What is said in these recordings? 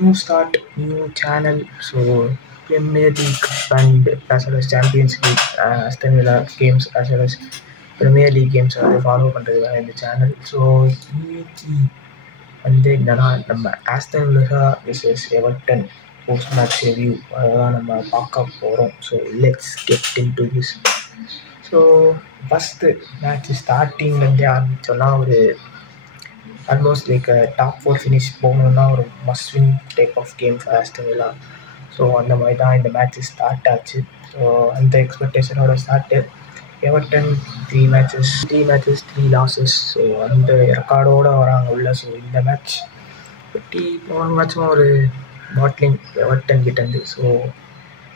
new start, new channel. So Premier League and as well as Champions League, Aston Villa games as well as Premier League games வந்து follow பண்ணுறதுக்காக இந்த channel. So இன்னைக்கு வந்து என்னன்னா நம்ம Aston Villa versus Everton post match review அதெல்லாம் நம்ம பார்க்க போகிறோம். So let's get into this. So first match ஸ்டார்டிங்லேருந்தே ஆரம்பித்தோன்னா ஒரு ஆல்மோஸ்ட் லைக் டாப் 4 ஃபினிஷ் போகணுன்னா ஒரு must win type of game for Aston Villa. So அந்த மாதிரி தான் இந்த மேட்ச் ஸ்டார்ட் ஆச்சு. ஸோ அந்த எக்ஸ்பெக்டேஷனோட start. Everton 3 matches 3 losses. So அந்த ரெக்கார்டோடு வராங்க உள்ள. ஸோ இந்த மேட்ச் பற்றி போன மேட்சும் ஒரு பாட்லிங் எவர்டன் கிட்டேருந்து. ஸோ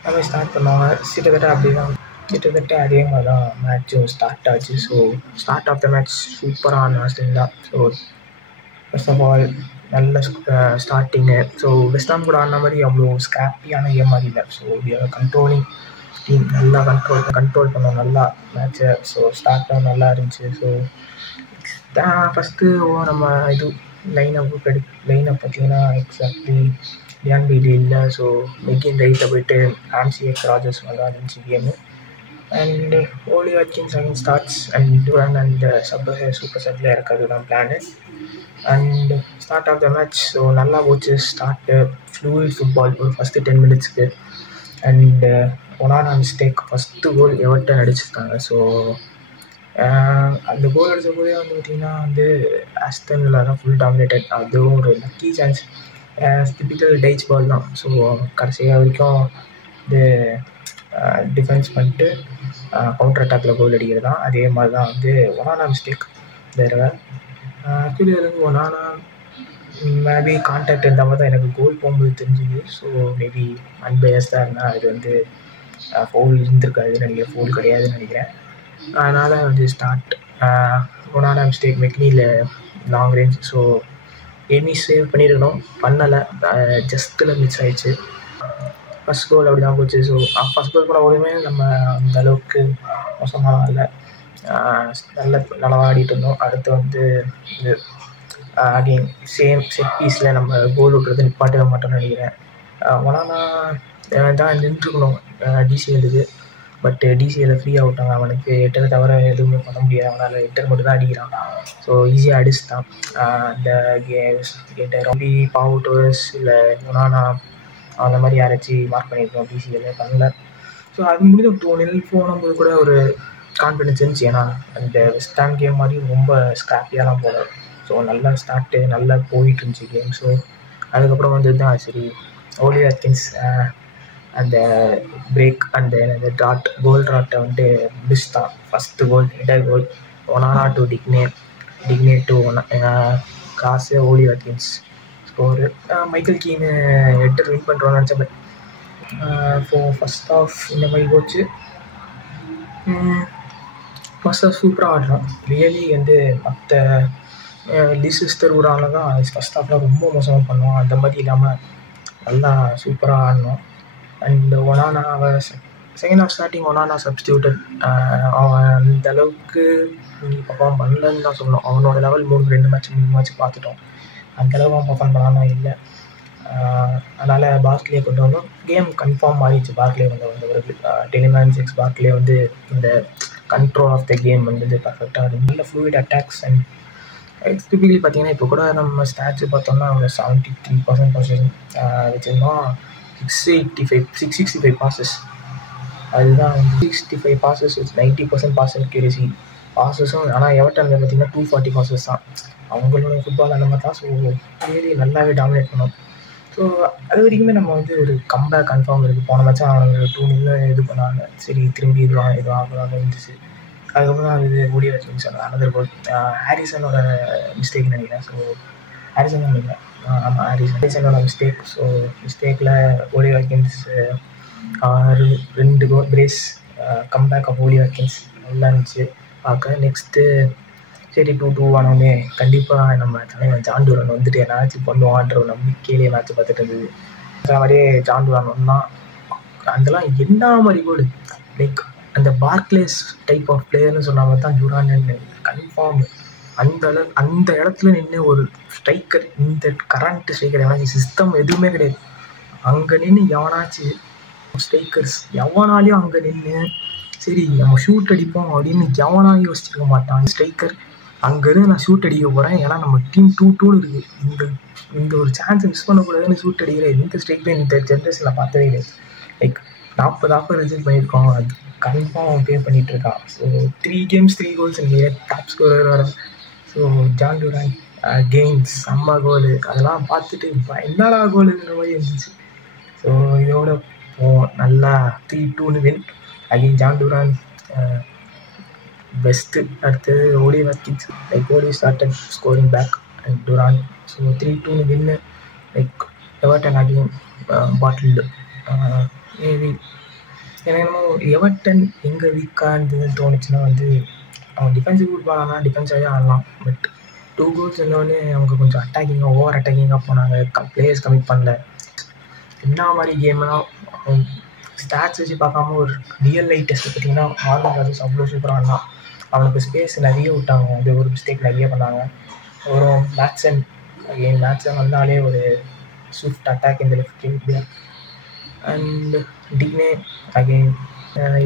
நம்ம ஸ்டார்ட் பண்ணுவாங்க கிட்டத்தட்ட அதே மாதிரி தான் மேட்சும் ஸ்டார்ட் ஆச்சு. So start of the match சூப்பரான ஆஸ்டன் தான். ஸோ ஃபர்ஸ்ட் ஆஃப் ஆல் நல்ல ஸ்டார்டிங்கு. ஸோ வெஸ்டாம் கூட ஆன மாதிரி அவ்வளோ ஸ்கிராப்பியான கேம் மாதிரி இல்லை. ஸோ கண்ட்ரோலிங் டீம் நல்லா கண்ட்ரோல் பண்ணோம் நல்லா மேட்சை. ஸோ ஸ்டார்ட்டாக நல்லா இருந்துச்சு. ஸோ ஃபஸ்ட்டு நம்ம இது லைனப் பார்த்தீங்கன்னா எக்ஸாக்ட்லி டியான் பீலி இல்லை. ஸோ மெக்கின் ரைட்டில் போயிட்டு ஆம்சிஎக்ஸ் ராஜர்ஸ் நல்லா இருந்துச்சு game. And Ollie Watkins and starts and Duran and super சப்பில் இருக்கிறது தான் plan. And start of the match so நல்லா போச்சு. ஸ்டார்ட்டு ஃப்ளூயிட் ஃபுட்பால் ஒரு first 10 minutes. And Onana mistake first goal Everton அடிச்சிருக்காங்க. ஸோ அந்த கோல் அடித்த போதே வந்து பார்த்திங்கன்னா வந்து ஆஸ்டன் வில்லா தான் ஃபுல் டாமினேட்டட். அதுவும் ஒரு lucky chance, typical Dyche ball தான். ஸோ கடைசியாக வரைக்கும் இது டிஃபென்ஸ் பண்ணிட்டு கவுண்டர் அட்டாக்கில் கோல் அடிக்கிறது தான். அதே மாதிரி தான் வந்து ஒனானா மிஸ்டேக் வேறு. ஆக்சுவலி அது வந்து ஒனானா மேபி கான்டாக்ட் இருந்த மாதிரி தான் எனக்கு கோல் போகும்போது தெரிஞ்சுது. ஸோ மேபி அன்பயஸ்டாக இருந்தால் இது வந்து ஃபவுல் இருந்திருக்காதுன்னு நினைக்கிறேன், ஃபவுல் கிடையாதுன்னு நினைக்கிறேன். அதனால் வந்து ஸ்டார்ட் ஒனானா மிஸ்டேக் மெக்னியில் long range. So Emi save பண்ணியிருக்கணும், பண்ணலை, ஜஸ்ட்டில் மிஸ் ஆயிடுச்சு. ஃபஸ்ட் கோல் அப்படி தான் போச்சு. ஸோ ஃபஸ்ட் கோல் போன போதுமே நம்ம அந்த அளவுக்கு மோசமாக இல்லை, நல்லா ஆடிட்டு இருந்தோம். அடுத்து வந்து இது அகெயின் சேம் செட் பீஸில் நம்ம கோல் விட்றது நிப்பாட்டவே மாட்டோம்னு நினைக்கிறேன். ஒனானா தான் நின்றுக்கணும் டிசிஎலுக்கு. பட் டிசிஎல் ஃப்ரீ ஆகிட்டாங்க. அவனுக்கு எட்டரை தவிர எதுவுமே பண்ண முடியாது. அவனால் எட்டர் மட்டும் தான் அடிக்கிறான். ஸோ ஈஸியாக அடிச்சுட்டான். அந்த ரொம்ப பாவுட்டோஸ் இல்லை ஒனானா அந்த மாதிரி யாராச்சும் மார்க் பண்ணியிருக்கோம், டிசிஎல் பண்ணல. ஸோ அது முடிஞ்ச 2-0 போகும்போது கூட ஒரு கான்ஃபிடென்ஸ் இருந்துச்சு. ஏன்னா அந்த வெஸ்டாம் கேம் மாதிரி ரொம்ப ஸ்கிராப்பியாலாம் போகல. ஸோ நல்லா ஸ்டார்ட்டு நல்லா போயிட்டு இருந்துச்சு கேம். ஸோ அதுக்கப்புறம் வந்து தான் சரி ஓலி வாட்கின்ஸ் அந்த பிரேக் அந்த கோல் ட்ராட்டை வந்துட்டு மிஸ் தான். First goal header goal, Onana to Digne to Cash Ollie Watkins score. Michael Keane header win பண்ணுறோன்னு நினச்சேன். பட் ஃபஸ்ட் ஆஃப் இந்த மாதிரி போச்சு. ஃபஸ்ட் ஆஃப் சூப்பராக ஆடுறோம். ரியலி வந்து மற்ற லீசெஸ்டர் ஊரால தான் ஃபஸ்ட் ஆஃப்லாம் ரொம்ப மோசமாக பண்ணுவோம். அந்த மாதிரி இல்லாமல் நல்லா சூப்பராக ஆடணும். அண்ட் ஒனானாவை second half starting Onana substituted. அவன் அந்த அளவுக்கு பர்ஃபார்ம் பண்ணலன்னு தான் சொல்லணும். அவனோட லெவல் 3 மேட்ச் பார்த்துட்டோம். அந்தளவுக்கு அவன் பர்ஃபார்ம் பண்ணாமல் இல்லை. அதனால் பார்க்லே கொண்டு வந்தோம். கேம் கன்ஃபார்ம் ஆகிடுச்சு. பார்க்லே வந்தவருக்கு டெலிமேன்ஸ் பார்க்லே வந்து இந்த கண்ட்ரோல் ஆஃப் த கேம் வந்து பர்ஃபெக்டாக இருக்குது. நல்ல ஃப்ளூயிட் அட்டாக்ஸ். அண்ட் எக்ஸ்பிபிலி பார்த்தீங்கன்னா இப்போ கூட நம்ம ஸ்டாட்ஸ் பார்த்தோம்னா அவங்க 73% பொசிஷன் வச்சுருந்தோம். 665 பாசஸ். அதுதான் 65 பாசஸ் 90% பாஸ் அக்யூரசி பாசஸும். ஆனால் எவர்டன் பார்த்தீங்கன்னா 240 பாசஸ் தான். அவங்களோட ஃபுட்பால் அந்த மாதிரி தான். ஸோ ரியலி நல்லாவே டாமினேட் பண்ணோம். ஸோ அது வரைக்குமே நம்ம வந்து ஒரு கம்பேக் கன்ஃபார்ம் இருக்குது. போன மேட்ச் அவங்க 2-0 இது பண்ணாங்க. சரி திரும்பி எதுவும் ஆகலாம்னு இருந்துச்சு. அதுக்கப்புறம் தான் அது ஓடி வாட்கின்ஸ் அனதர் கோல் ஹாரிசனோட மிஸ்டேக்னு நினைக்கிறேன். ஸோ ஹாரிசன் நினைக்கிறேன். ஆமாம் ஹாரிசனோட மிஸ்டேக். ஸோ மிஸ்டேக்கில் ஓடி Watkins 2 goal brace comeback of ஓடி வாட்கின்ஸ் நல்லா இருந்துச்சு பார்க்க. நெக்ஸ்ட்டு சரி 2-2 ஆனோடனே கண்டிப்பாக நம்ம தலைவன் ஜான் டூரான் வந்துட்டு என்னாச்சும் பண்ணுவான்ற ஒரு நம்பிக்கையிலே மேட்ச் பார்த்துட்டு இருந்தது. அதே மாதிரியே ஜான் டூரான் வந்தான். அதெல்லாம் என்ன மாதிரி கோல், லைக் அந்த பார்க்லேஸ் டைப் ஆஃப் பிளேயர்னு சொன்ன மாதிரி தான் டூரான் கன்ஃபார்ம். அந்த இடத்துல நின்று ஒரு ஸ்ட்ரைக்கர், இந்த கரண்ட் ஸ்ட்ரைக்கர் எவனாச்சும், சிஸ்டம் எதுவுமே கிடையாது, அங்கே நின்று எவனாச்சும் ஸ்ட்ரைக்கர்ஸ் எவனாலையும் அங்கே நின்று சரி நம்ம ஷூட் அடிப்போம் அப்படின்னு எவனாலும் யோசிச்சிருக்க மாட்டான். ஸ்ட்ரைக்கர் அங்கேருந்து நான் ஷூட் அடிக்க போகிறேன், ஏன்னா நம்ம டீம் 2-2 இருக்குது, இந்த ஒரு சான்ஸை மிஸ் பண்ணக்கூடாதுன்னு ஷூட் அடிக்கிற எந்த ஸ்ட்ரைக்கரும் இந்த ஜென்ரேஷனில் பார்த்ததே கிடையாது. லைக் 40 ஆஃபர் ரிசல்ட் பண்ணியிருக்கோம், அது கன்ஃபார்ம் பே பண்ணிட்டு இருக்கான். So 3 games 3 goals top scorer வர. ஸோ ஜான் டூரான் கெயின்ஸ் செம்ம கோலு, அதெல்லாம் பார்த்துட்டு என்னடா கோலுங்கிற மாதிரி இருந்துச்சு. ஸோ இதோட நல்லா 3-2 win again Jhon Duran best. அடுத்தது Ollie Watkins, like Ollie started scoring back and Duran. So 3-2 win. Like Everton again bottled. Maybe ஏன்னா எவர்டன் எங்கே வீக்காக இருந்ததுன்னு தோணுச்சுன்னா வந்து அவங்க டிஃபென்சிவ் ஃபுட்பால் ஆனால் டிஃபென்ஸாகவே ஆடலாம். பட் 2 goals இருந்தோடனே அவங்க கொஞ்சம் அட்டாக்கிங்காக ஓவர் அட்டாக்கிங்காக போனாங்க, பிளேயர்ஸ் கமிட் பண்ணல. என்ன மாதிரி கேம்லாம் ஸ்டாட்ஸ் வச்சு பார்க்காம ஒரு ரியல் லைட் டெஸ்ட் பார்த்தீங்கன்னா மார்கன் ராஜர்ஸ் அவ்வளோ சூப்பராக இருந்தான், அவனுக்கு ஸ்பேஸ் நிறைய விட்டாங்க, அது ஒரு மிஸ்டேக் நிறைய பண்ணாங்க. அப்புறம் மேட்சன் வந்தாலே ஒரு ஸ்விஃப்ட் அட்டாக் இந்த லெஃப்ட் விங். அண்ட் டிக்னே அகெயின்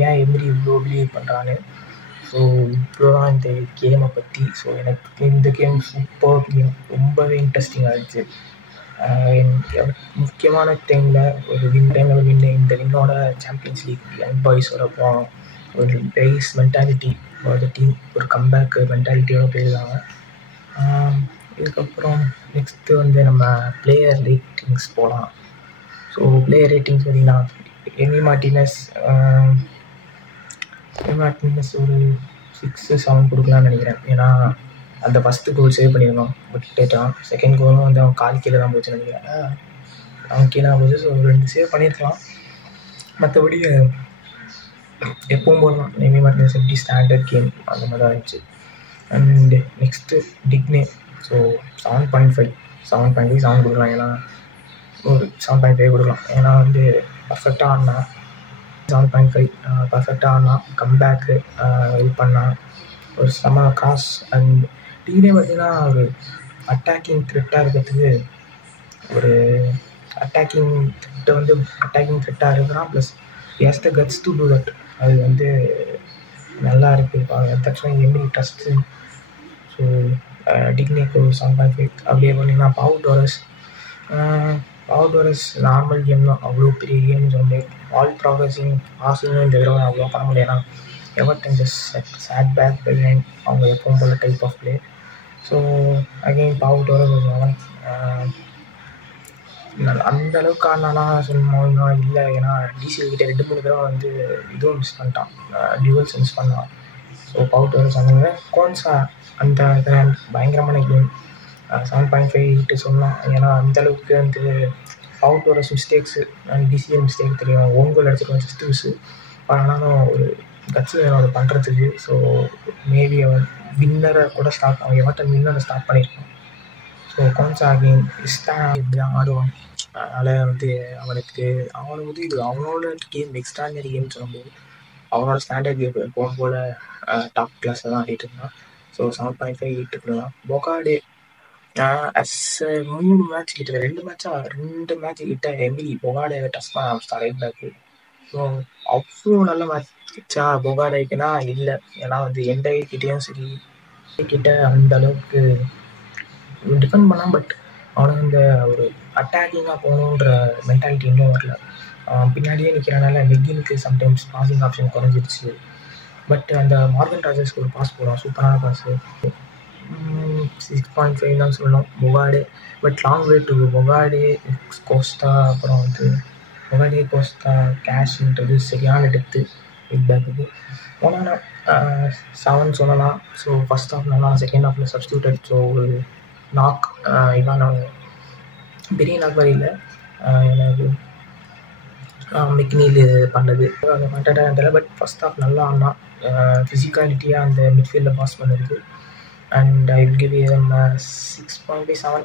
ஏன் எம்ரி இவ்வளோ பிலீவ் பண்ணுறான்னு. ஸோ இவ்வளோதான் இந்த கேமை பற்றி. ஸோ எனக்கு இந்த கேம் சூப்பர் கேம், ரொம்பவே இன்ட்ரெஸ்டிங்காக இருந்துச்சு. முக்கியமான டைமில் ஒரு வின்னு, இந்த வின்னோட சாம்பியன்ஸ் லீக் யங் பாய்ஸோட போகணும், ஒரு ரைஸ் மென்டாலிட்டி ஒரு டீம், ஒரு கம்பேக் மென்டாலிட்டியோட போயிருக்காங்க. இதுக்கப்புறம் நெக்ஸ்ட்டு வந்து நம்ம பிளேயர் ரேட்டிங்ஸ் போகலாம். ஸோ பிளேயர் ரேட்டிங்ஸ் பார்த்தீங்கன்னா எமி மார்டினஸ் ஒரு 6-7 கொடுக்கலான்னு நினைக்கிறேன். ஏன்னா அந்த ஃபஸ்ட்டு கோல் சேவ் பண்ணியிருந்தோம், விட்டுட்டான். செகண்ட் கோலும் வந்து அவன் கால் கீழே தான் போச்சுன்னு நினைக்கிறேன், அவன் கீழே தான் போச்சு. ஸோ 2 சேவ் பண்ணியிருக்கலாம். மற்றபடி எப்பவும் போடலாம், எமி மார்டினஸ் எப்படி ஸ்டாண்டர்ட் கேம் அந்த மாதிரி தான் இருந்துச்சு. And next டிக்னே. ஸோ 7.5 கொடுக்கலாம், ஏன்னா ஒரு 7.5 கொடுக்கலாம், ஏன்னா வந்து பர்ஃபெக்டாக ஆடினா. 7.5 பர்ஃபெக்டாக ஆடினா, கம்பேக்கு ஹெல்ப் பண்ணான், ஒரு செம கிராஸ். அண்ட் டிக்னே பார்த்தீங்கன்னா ஒரு அட்டாக்கிங் த்ரெட்டாக இருக்கிறதுக்கு, ஒரு அட்டாக்கிங் த்ரெட்டாக இருக்கிறான். Plus has the guts to do that, அது வந்து நல்லா இருக்குது. That's why Emery trust. So டிக்னேக்கு ஒரு 7.5. அப்படியே பண்ணிங்கன்னா பவு டோரஸ் நார்மல் கேம் தான், அவ்வளோ பெரிய கேம்ஸ் வந்து ஆல் ப்ராக்ரஸிங் ஆசையும் இந்த தடவை அவ்வளோ பண்ண முடியாது. ஏன்னா Everton just sat back behind, அவங்க எப்பவும் போல type of play. So again Pau Torres அந்த அளவுக்கு ஆனானா சொல்லணும்னா இல்லை, ஏன்னா டிசிஎல் கிட்ட 2-3 தடவை வந்து இதுவும் மிஸ் பண்ணிட்டான், டியூவல்ஸ் மிஸ் பண்ணான். ஸோ பவு டோரஸ் அந்த கோன்ஸா அந்த பயங்கரமான கேம் 7.5 சொல்லலாம். ஏன்னா அந்தளவுக்கு வந்து Pau Torres mistakes and DCL mistake தெரியும், ஓன் கோல் அடிச்சிருக்கோம் ஜஸ்ட் மிஸ்ஸு, ஆனாலும் ஒரு கட்ஸு வேணும் அதை பண்ணுறதுக்கு. ஸோ மேபி அவன் வின்னரை கூட அவன் எவர்டன் வின்னரை ஸ்டார்ட் பண்ணியிருக்கான். ஸோ கோன்ஸா கேம் இப்படி தான் ஆடுவான். அதனால் வந்து அவனுக்கு இது அவனோட கேம் எக்ஸ்ட்ராடினரி கேம் சொல்ல முடியாது, அவனோட ஸ்டாண்டர்ட் கேம் எப்பவும் போல் டாப் கிளாஸில் தான் ஆடிட்டு இருந்தான். ஸோ 7.5 8 பொகாடே 3 மேட்ச் கிட்ட 2 மேட்ச் கிட்ட எமிலி பொகாடே டச் பண்ண ஆரம்பிச்சிட்டான் ரைட் பேக்கு. ஸோ அவ்வளோ நல்ல மேட்சா பொகாடேக்குன்னா இல்லை, ஏன்னா வந்து எந்த கிட்டேயும் சரி கிட்ட அந்த அளவுக்கு டிஃபெண்ட் பண்ணான். பட் அவனுக்கு இந்த ஒரு அட்டாக்கிங்காக போகணுன்ற மென்டாலிட்டி இன்னும் வரல. பின்னாடியே நிற்கிறனால மெக்கினுக்கு சம்டைம்ஸ் பாசிங் ஆப்ஷன் குறைஞ்சிருச்சு. பட் அந்த மார்கன் ராஜர்ஸ்க்கு ஒரு பாஸ் போடுவான், சூப்பரான பாஸு. 6.5 தான் சொல்லணும் Bogarde. But long way to Bogarde Costa. அப்புறம் வந்து பொகாடே கோஸ்டா கேஷ்ன்றது சரியான டெப்த்து விட் பேக்குக்கு. போனால் 7 சொல்லலாம். ஸோ ஃபஸ்ட் ஹாஃப் நல்லா, செகண்ட் ஹாஃபில் சப்ஸ்டியூட்டட். ஸோ ஒரு நாக் இதான் பெரிய நாக் மாதிரி இல்லை, எனக்கு மெக்னீல் பண்ணது அந்த கண்டக்டாக தெரியல. பட் ஃபஸ்ட் ஹாஃப் நல்லா ஆனா ஃபிசிக்காலிட்டியாக அந்த மிட்ஃபீல்டில் பாஸ் பண்ணுறது. And I will give them 6.7.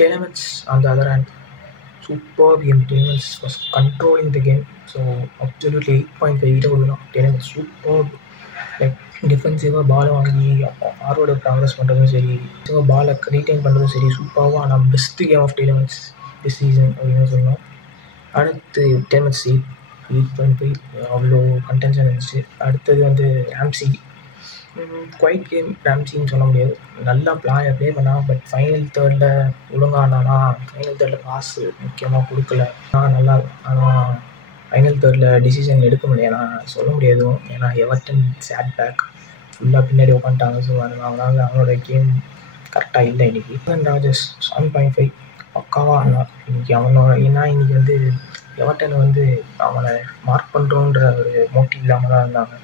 Telemans on the other hand, superb game. Telemans was controlling the game. So absolutely 8.5 கொடுக்கலாம். Telemans superb, like டிஃபென்சிவாக பாலை வாங்கி ஃபார்வர்டு ப்ராக்ரஸ் பண்ணுறதும் சரி, பாலை ரீடைன் பண்ணுறதும் சரி சூப்பராக. ஆனால் best game of Tielemans this season அப்படின்னு சொல்லணும். அடுத்து டெமன்ஸ் 8.5 அவ்வளோ கண்டென்ஷன் இருந்துச்சு. அடுத்தது வந்து ராம்சி. குவைட் கேம் ராம்சின்னு சொல்ல முடியாது, நல்லா ப்ளே பண்ணால். பட் ஃபைனல் தேர்டில் ஒழுங்கானானா, ஃபைனல் தேர்டில் காசு முக்கியமாக கொடுக்கல. நல்லா ஆனால் ஃபைனல் தேர்டில் டிசிஷன் எடுக்க முடியாது, நான் சொல்ல முடியாது. ஏன்னா எவர்டன் சேட் பேக் ஃபுல்லாக பின்னாடி உட்காந்துட்டாங்க. ஸோ அதனால் அவனோட கேம் கரெக்டாக இல்லை இன்றைக்கி. ராஜர்ஸ் 7.5 பக்காவாக ஆனான் இன்றைக்கி அவனோட. ஏன்னா இன்றைக்கி வந்து எவர்டன் வந்து அவனை மார்க் பண்ணுறோன்ற ஒரு மோட்டிவ் இல்லாமல் தான் இருந்தாங்க.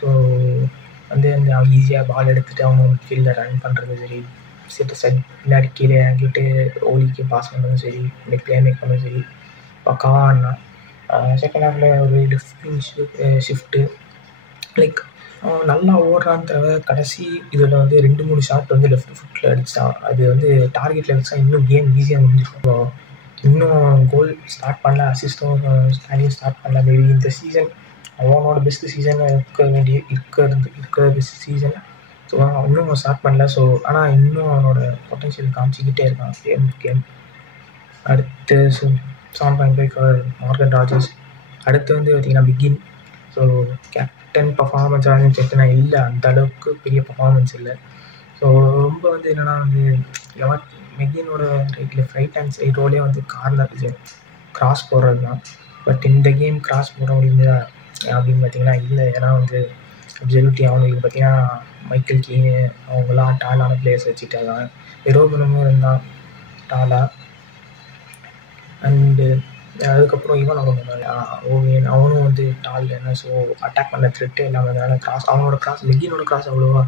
ஸோ வந்து அந்த அவன் ஈஸியாக பால் எடுத்துகிட்டு அவங்க ஃபீல்டில் ரன் பண்ணுறது சரி, செட் பின்னாடி கீழே இறங்கிட்டு ஓலிக்கு பாஸ் பண்ணுறதும் சரி, இந்த ப்ளே மேக் பண்ணதும் சரி பக்காவாக ஆனான். செகண்ட் ஹாஃபில் ஒரு லெஃப்ட் ஷிஃப்ட்டு லைக் அவன் நல்லா ஓடுறான்னு தவிர கடைசி இதில் வந்து 2-3 ஷாட் வந்து லெஃப்ட் ஃபுட்டில் அடித்தான். அது வந்து டார்கெட்டில் அடித்தா இன்னும் கேம் ஈஸியாக முடிஞ்சிருக்கும். இன்னும் கோல் ஸ்டார்ட் பண்ணல, அசிஸ்டும் ஸ்டார்ட் பண்ணல. மேபி இந்த சீசன் அவனோட பெஸ்ட்டு சீசனாக இருக்கிற பெஸ்ட் சீசன். ஸோ இன்னும் ஸ்டார்ட் பண்ணல. ஸோ ஆனால் இன்னும் அவனோட பொட்டன்ஷியல் காமிச்சிக்கிட்டே இருக்கான் கேம். அடுத்து 7.5 மார்கன் ராஜர்ஸ். அடுத்து வந்து பார்த்திங்கன்னா பிகின். ஸோ கேப்டன் பர்ஃபார்மன்ஸாக செட்டுனா இல்லை, அந்த அளவுக்கு பெரிய பர்ஃபார்மன்ஸ் இல்லை. ஸோ ரொம்ப வந்து என்னென்னா வந்து மெகினோட ரைட் ஹேண்ட் சைட் ரோலே வந்து கார்னர் கிராஸ் போடுறது தான். பட் இந்த கேம் கிராஸ் போட முடியுதா அப்படின்னு பார்த்தீங்கன்னா இல்லை. ஏன்னா வந்து அப்சல்யூட்லி அவங்களுக்கு பார்த்தீங்கன்னா மைக்கேல் கீனு அவங்களாம் டாலான பிளேயர்ஸ் வச்சுட்டாங்க. எரோபனமும் இருந்தான் டாலாக. அண்டு அதுக்கப்புறம் இவன் ஓவியன் அவனும் வந்து டால் என்ன. ஸோ அட்டாக் பண்ண த்ரெட்டு இல்லாமல் கிராஸ் அவனோட கிராஸ் மெகினோட கிராஸ் அவ்வளோவா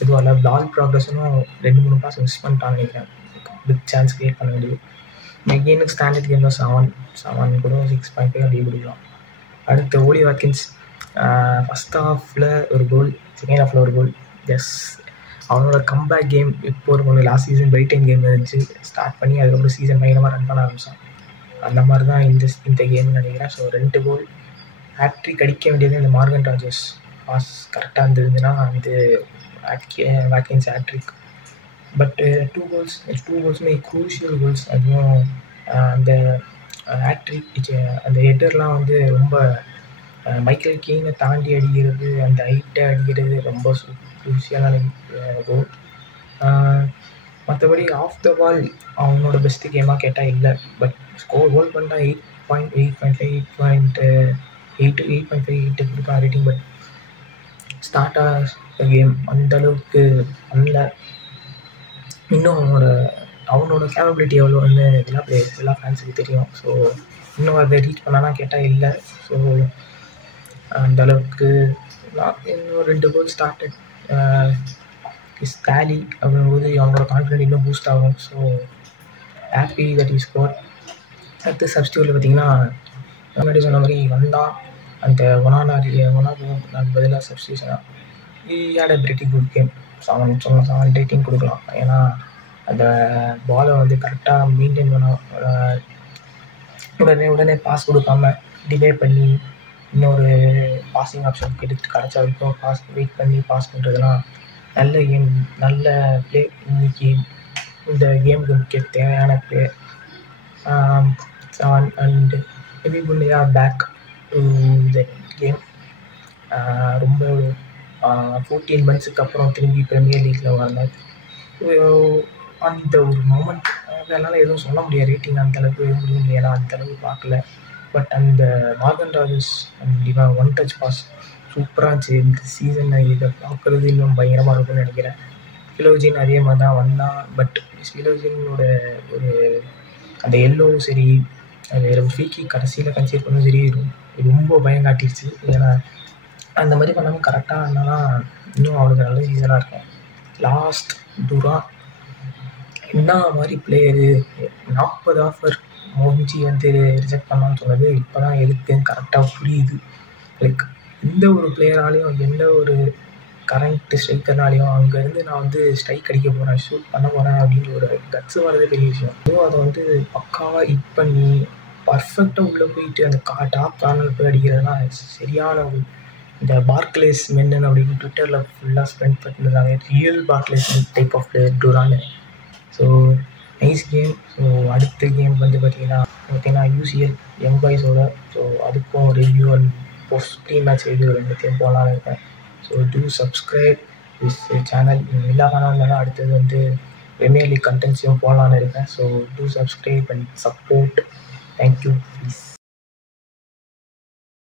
எதுவும் இல்லை. பால் ப்ராக்ரஸனும் 2-3 பாஸ் மிஸ் பண்ணிட்டான்னு நினைக்கிறேன். பிக் சான்ஸ் க்ரியேட் பண்ண வேண்டியது. மெகினுக்கு ஸ்டாண்டர்ட் கேம் தான் 7 கூட 6.5 அப்படி கொடுக்கலாம். அடுத்து ஓலி வாட்கின்ஸ். ஃபஸ்ட் ஹாஃபில் ஒரு கோல், செகண்ட் ஹாஃபில் ஒரு கோல். அவனோட கம்பேக் கேம் இப்போ ஒரு லாஸ்ட் சீசன் பிரைட்டன் கேம் இருந்துச்சு ஸ்டார்ட் பண்ணி, அதுக்கப்புறம் சீசன் பயங்கரமாக ரன் பண்ண ஆரம்பித்தான். அந்த மாதிரி தான் இந்த கேம்னு நினைக்கிறேன். ஸோ 2 கோல் ஹேட்ரிக் அடிக்க வேண்டியது இந்த மார்கன் ராஜர்ஸ் பாஸ் கரெக்டாக இருந்ததுன்னா வந்து வாட்கின்ஸ் ஹேட்ரிக். பட் 2 கோல்ஸுமே க்ரூஷியல் கோல்ஸ். அதுவும் அந்த ஹேட்ரிக் அந்த ஹெட்டர்லாம் வந்து ரொம்ப மைக்கேல் கீனை தாண்டி அடிக்கிறது, அந்த ஹைட்டை அடிக்கிறது ரொம்ப க்ரூஷியலான கோல். மற்றபடி ஆஃப் த பால் அவனோட பெஸ்ட்டு கேமாக கேட்டால் இல்லை. பட் கோல் பண்ணால் 8.5 கொடுக்கலாம் ரேட்டிங். பட் ஸ்டார்டாக கேம் அந்தளவுக்கு பண்ணல. இன்னும் அவனோட கேப்பபிலிட்டி எவ்வளோன்னு எல்லா ஃபேன்ஸுக்கு தெரியும். ஸோ இன்னும் அதை ரீச் பண்ணானா கேட்டால் இல்லை. ஸோ அந்தளவுக்கு இன்னும் 2 கோல் ஸ்டார்டட் ஸ்டாலி அப்படிங்கும்போது அவனோட கான்ஃபிடென்ட் இன்னும் பூஸ்ட் ஆகும். So happy that is score. அடுத்து சப்ஸ்டியூட்டில் பார்த்திங்கன்னா முன்னாடி சொன்ன மாதிரி வந்தான் அந்த ஒனாக்கு பதிலாக சப்ஸ்டியூஷனாக had a pretty good game. 7 rating கொடுக்கலாம். ஏன்னா அந்த பாலை வந்து கரெக்டாக மெயின்டைன் பண்ண, உடனே பாஸ் கொடுக்காம டிலே பண்ணி இன்னொரு பாசிங் ஆப்ஷன் கிடச்ச வரைக்கும் வெயிட் பண்ணி பாஸ் பண்ணுறதுலாம் நல்ல கேம், நல்ல ப்ளே. இன்றைக்கி இந்த கேமுக்கு முக்கிய தேவையான play. And everybody are back to the game. ரொம்ப 14 மந்த்ஸுக்கு அப்புறம் திரும்பி ப்ரீமியர் லீக்கில் வந்தார். அந்த ஒரு மொமெண்ட் அதனால் எதுவும் சொல்ல முடியாது. ரேட்டிங் அந்தளவுக்கு முடியும், ஏன்னா அந்தளவுக்கு பார்க்கல. பட் அந்த மார்கன் ராஜர்ஸ் அண்ட் இவன் 1 டச் பாஸ் சூப்பராக இருந்துச்சு. இந்த சீசனில் இதை பார்க்குறது இன்னும் பயங்கரமாக இருக்கும்னு நினைக்கிறேன். ஃபிலோஜின் அதே மாதிரி தான் வந்தான். பட் ஃபிலோஜினோட ஒரு அந்த எல்லோவும் சரி, அது ஃப்ரீக்கி கடைசியில் கன்சிடர் பண்ணவும் சரி ரொம்ப பயம் காட்டிடுச்சு. ஏன்னா அந்த மாதிரி பண்ணாமல் கரெக்டாக இருந்தாலும் இன்னும் அவனுக்கு நல்ல சீசனாக இருக்கும். லாஸ்ட் டூரா என்ன மாதிரி பிளேயரு 40 ஆஃபர் முடிஞ்சு வந்து ரிஜெக்ட் பண்ணான்னு சொன்னது இப்போ தான் எதுக்குன்னு கரெக்டாக புரியுது. லைக் எந்த ஒரு பிளேயராலையும் எந்த ஒரு கரண்ட் ஸ்ட்ரைக்கர்னாலையும் அங்கேருந்து நான் வந்து ஸ்ட்ரைக் அடிக்க போகிறேன், ஷூட் பண்ண போகிறேன் அப்படின்ற ஒரு கட்ஸு வரதே பெரிய விஷயம். அதுவும் அதை வந்து பக்காவாக ஹிட் பண்ணி பர்ஃபெக்டாக உள்ளே போயிட்டு அந்த டாப் கார்னர் போய் அடிக்கிறதுனா சரியான ஒரு இந்த பார்க்லேஸ் மென்னன் அப்படின்னு ட்விட்டரில் ஃபுல்லாக ஸ்பெண்ட் பண்ணிருந்தாங்க. Real Barclays type of player டூரான்னு. So nice game. ஸோ அடுத்த கேம் வந்து பார்த்தீங்கன்னா யூசிஎல் யங் பாய்ஸோட. ஸோ அதுக்கும் review and post pre match review ரெண்டுத்தையும் போகலான்னு இருக்கேன். So to subscribe this channel. இல்லாமல் அடுத்தது வந்து ப்ரீமியர் லீக் கண்டென்ட்ஸையும் போகலான்னு இருக்கேன். So to subscribe and support. Thank you please.